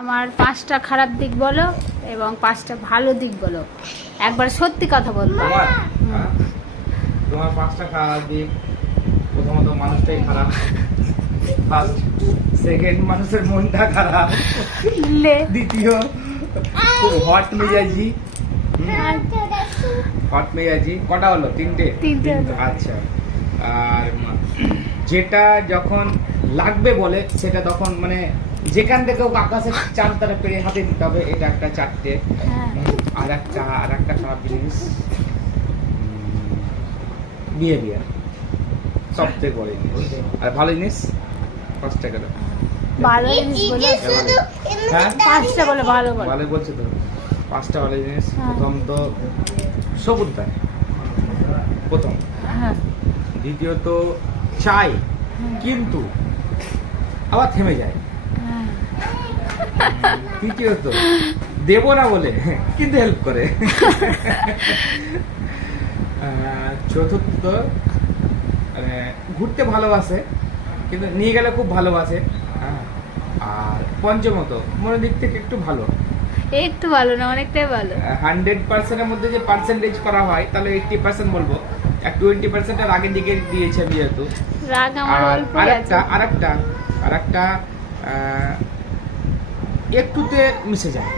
আমার 5টা খারাপ দিক বলো এবং 5টা ভালো দিক বলো, একবার সত্যি কথা বলবো। তোমার 5টা খারাপ দিক। প্রথমত মানুষটাই খারাপ, ফার্স্ট। সেকেন্ড, মানুষের মনটা খারাপ। দ্বিতীয়, খুব হট মেজাজি। হট মেজাজি কটা হলো? তিনটে। আচ্ছা। আর যেটা যখন লাগবে বলে সেটা তখন মানে যেখান থেকে আকাশের চার তারা পেরে হাতে দিতে হবে, এটা একটা 4টে। আর একটা খারাপ জিনিস বিহেভিয়ার, সবথেকে বড় জিনিস। আর ভালো জিনিস 5টা গেল। ভালো জিনিস বলো, হ্যাঁ 5টা বলো, ভালো বলো। ভালো বলছে তো। 5টা ভালো জিনিস। হ্যাঁ। প্রথম তো সবুজ দেয়, প্রথম। হ্যাঁ দ্বিতীয়ত চাই কিন্তু আবার থেমে যায়। হ্যাঁ। তৃতীয়ত দেবো না বলে কিন্তু হেল্প করে। চতুর্থ মানে ঘুরতে ভালোবাসে কিন্তু নিয়ে গেলে খুব ভালোবাসে। আর পঞ্চমত মনের দিক থেকে একটু ভালো। একটু ভালো না, অনেকটাই ভালো। 100%-এর মধ্যে যে পার্সেন্টেজ করা হয় তাহলে 80% বলবো। 20% আর আগের দিকে দিয়েছে যেহেতু। রাগ আমার আর অল্পই আছে। আরেকটা একটুতে মিশে যায়।